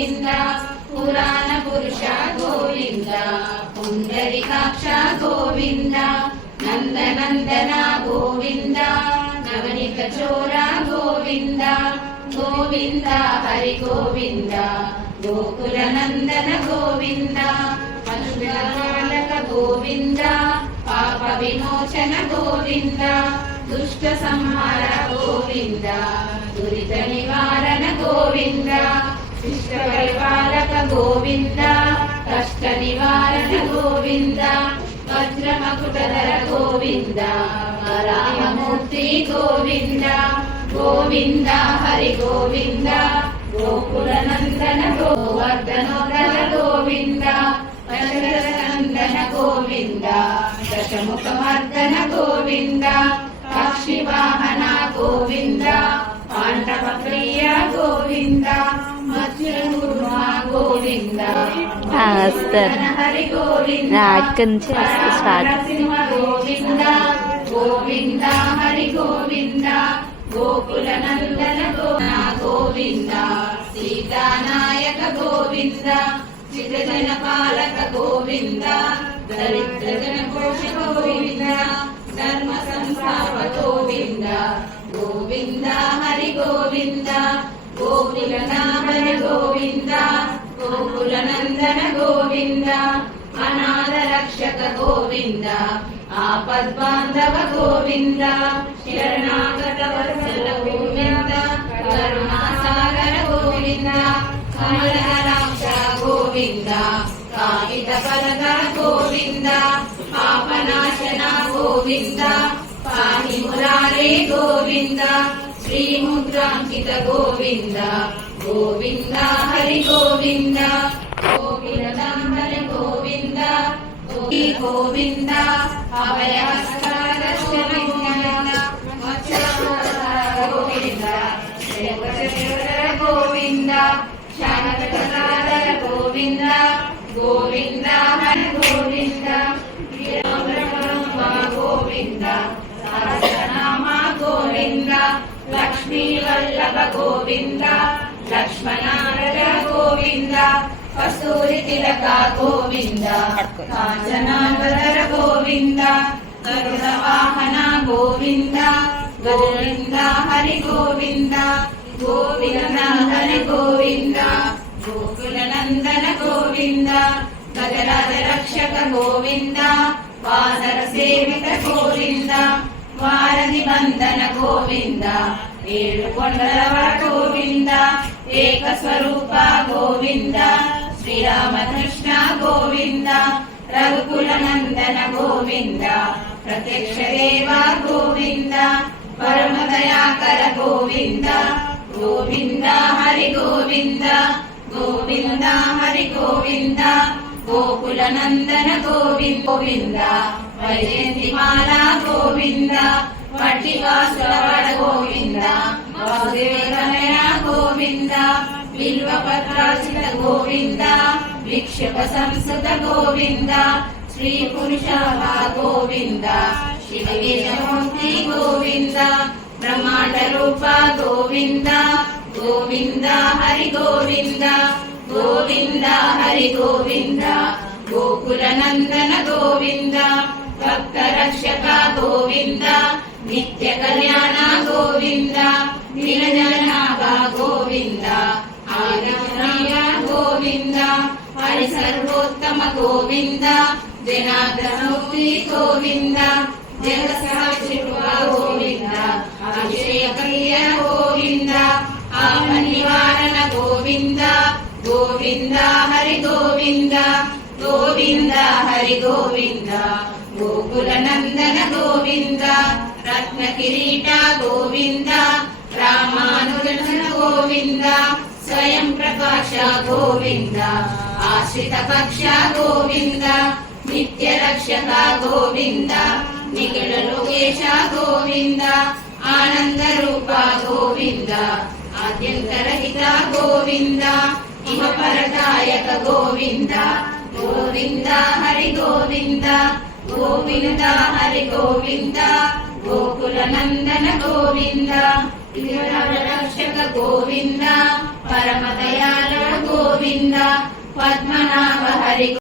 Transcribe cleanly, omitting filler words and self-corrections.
గోవింద పురాణ పురుష గోవింద పుండరీకాక్ష గోవింద నందనందన గోవింద నవనిత చోర గోవింద గోవింద హరి గోవింద గోకుల నందన గోవింద పశుపాలక గోవింద పాప విమోచన గోవింద దుష్ట సంహార గోవింద దురిత నివారణ గోవింద శిష్ట పరిపాలక గోవింద కష్ట నివారణ గోవింద వజ్రమకుటధర గోవింద రామమూర్తి గోవింద గోవింద హరి గోవింద గోకుల నందన గోవర్ధనోదర గోవింద నందన గోవింద దశముఖమర్దన గోవింద పక్షి వాహన గోవింద పాండవ ప్రియ గోవింద గోవింద హరి గోవింద గోవింద గోవింద హరి గోవింద గోకుల నందన గోవింద సీతానాయక గోవింద చిరజన పాలక గోవింద దరిద్ర జన పోష గోవింద ధర్మ సంస్థాప గోవింద గోవింద హరి గోవింద గోకుల హరి గోవింద గోకుల నందన గోవింద అనాథ రక్షక గోవింద ఆపద్బాంధవ గోవింద శరణాగత వత్సల గోవింద కరుణాసాగర గోవింద కమలరాక్ష గోవింద కామిత ఫలధర గోవింద పాపనాశన గోవింద పాహి మురారే గోవింద శ్రీముద్రాంకిత గోవింద గోవింద హరి గోవింద గోకుల నందన గోవింద గోవింద అభయహస్త గోవింద గోవింద శాంతకర గోవింద గోవింద హరి గోవింద గోవింద సహస్రనామ గోవింద లక్ష్మీ వల్లభ గోవింద లక్ష్మణారద గోవింద కస్తూరి తిలక గోవింద కాంచనాధర గోవింద గరుడ వాహన గోవింద గోవింద హరి గోవింద గోవింద హరి గోవింద గోకుల నందన గోవింద గజరాజ రక్షక గోవింద వానర సేవిత గోవింద వారధి బంధన గోవింద ఏడు కొండలవర గోవింద ఏక స్వరూప గోవింద శ్రీరామకృష్ణ గోవింద రఘుకుల నందన గోవింద ప్రత్యక్ష దేవ గోవింద పరమ దయాకర గోవింద గోవింద హరి గోవింద గోవింద హరి గోవింద గోకుల నందన గోవింద వైజయంతిమాల గోవింద పట్టివాసులవాడ గోవింద వాసుదేవనయ గోవింద బిల్వపత్రాచిత గోవింద విక్షప సంస్కృత గోవింద శ్రీ పురుష గోవింద శివకేశమూర్తి గోవింద బ్రహ్మాండ రూప గోవింద గోవింద హరి గోవింద గోవింద హరి గోవింద గోకుల నందన గోవింద భక్త రక్షక గోవింద నిత్య కళ్యాణ గోవింద నిరజనాభ గోవింద ఆదిప్రియ గోవింద హరి సర్వోత్తమ గోవింద జనార్దనమూర్తి గోవింద జగత్సాక్షివ గోవింద అభిషేకప్రియ గోవింద ఆప నివారణ గోవింద గోవింద హరి గోవింద గోవింద హరి గోవింద గోకుల నందన గోవింద రత్న కిరీట గోవింద రామానుజన గోవింద స్వయం ప్రకాశ గోవింద ఆశ్రిత పక్ష గోవింద నిత్య రక్షక గోవింద నిఖిల లోకేశ గోవింద ఆనంద రూప గోవింద ఆద్యంతరహిత గోవింద ఇహ పరదాయక గోవింద గోవింద హరి గోవింద గోవింద హరి గోవింద గోకుల నందన గోవింద రక్షక గోవింద పరమ దయాళ గోవింద గోవింద పద్మ